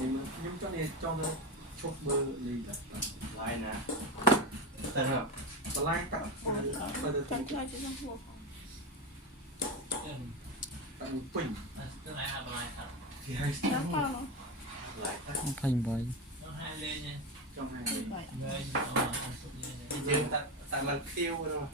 nhưng cho nên cho nó chốt bơ đi lại nèแต่แบบสไลด์กับจังเลยจะต้องหัวตังปิ่งจะไหนอะไรครับที่ให้แล้วก็หลายตั้ง thành vậy ต้องให้เลยเนี่ยต้องให้เลย ยืนแต่มันฟิวเนาะ